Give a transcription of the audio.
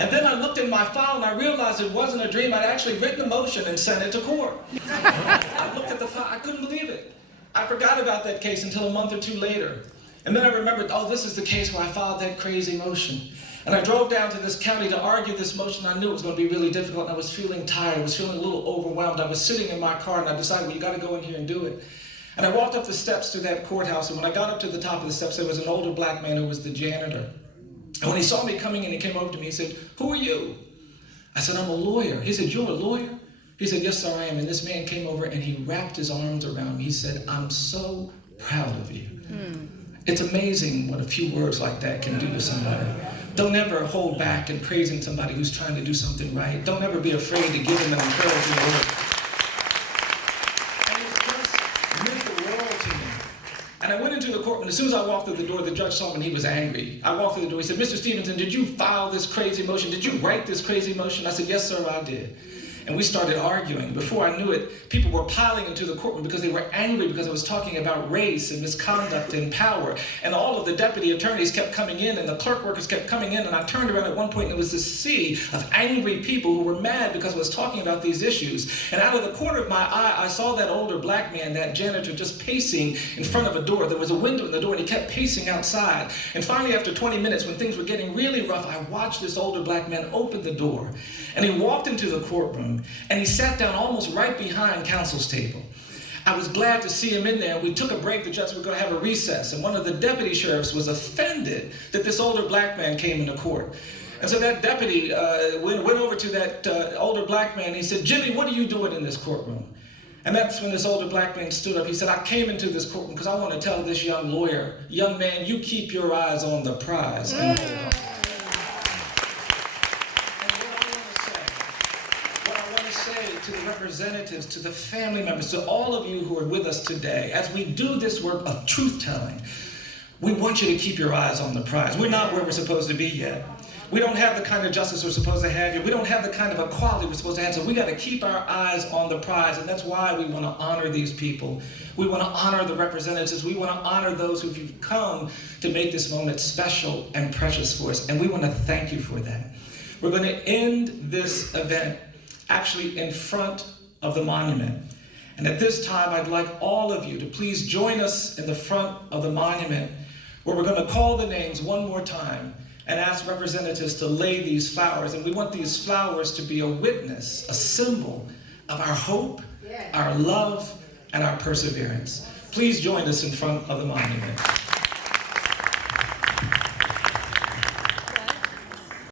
And then I looked in my file and I realized it wasn't a dream. I'd actually written a motion and sent it to court. I looked at the file, I couldn't believe it. I forgot about that case until a month or two later. And then I remembered, oh, this is the case where I filed that crazy motion. And I drove down to this county to argue this motion. I knew it was going to be really difficult, and I was feeling tired. I was feeling a little overwhelmed. I was sitting in my car, and I decided, well, you got to go in here and do it. And I walked up the steps to that courthouse, and when I got up to the top of the steps, there was an older black man who was the janitor. And when he saw me coming in, he came over to me, he said, "Who are you?" I said, "I'm a lawyer." He said, "You're a lawyer?" He said, "Yes, sir, I am." And this man came over and he wrapped his arms around me. He said, "I'm so proud of you." It's amazing what a few words like that can do to somebody. Don't ever hold back in praising somebody who's trying to do something right. Don't ever be afraid to give them an encouraging word. And it just meant the world to me. And I went into the courtroom, and as soon as I walked through the door, the judge saw me and he was angry. I walked through the door, he said, "Mr. Stevenson, did you file this crazy motion? Did you write this crazy motion?" I said, "Yes, sir, I did." And we started arguing. Before I knew it, people were piling into the courtroom because they were angry because I was talking about race and misconduct and power. And all of the deputy attorneys kept coming in and the clerk workers kept coming in. And I turned around at one point and there was this sea of angry people who were mad because I was talking about these issues. And out of the corner of my eye, I saw that older black man, that janitor, just pacing in front of a door. There was a window in the door and he kept pacing outside. And finally, after 20 minutes, when things were getting really rough, I watched this older black man open the door. And he walked into the courtroom and he sat down almost right behind counsel's table. I was glad to see him in there. We took a break. The judge was going to have a recess. And one of the deputy sheriffs was offended that this older black man came into court. And so that deputy went over to that older black man. And he said, "Jimmy, what are you doing in this courtroom?" And that's when this older black man stood up. He said, "I came into this courtroom because I want to tell this young lawyer, young man, you keep your eyes on the prize." To the representatives, to the family members, to all of you who are with us today, as we do this work of truth-telling, we want you to keep your eyes on the prize. We're not where we're supposed to be yet. We don't have the kind of justice we're supposed to have yet. We don't have the kind of equality we're supposed to have, so we got to keep our eyes on the prize, and that's why we want to honor these people. We want to honor the representatives. We want to honor those who've come to make this moment special and precious for us, and we want to thank you for that. We're going to end this event actually in front of the monument. And at this time, I'd like all of you to please join us in the front of the monument, where we're going to call the names one more time and ask representatives to lay these flowers. And we want these flowers to be a witness, a symbol of our hope, our love, and our perseverance. Please join us in front of the monument.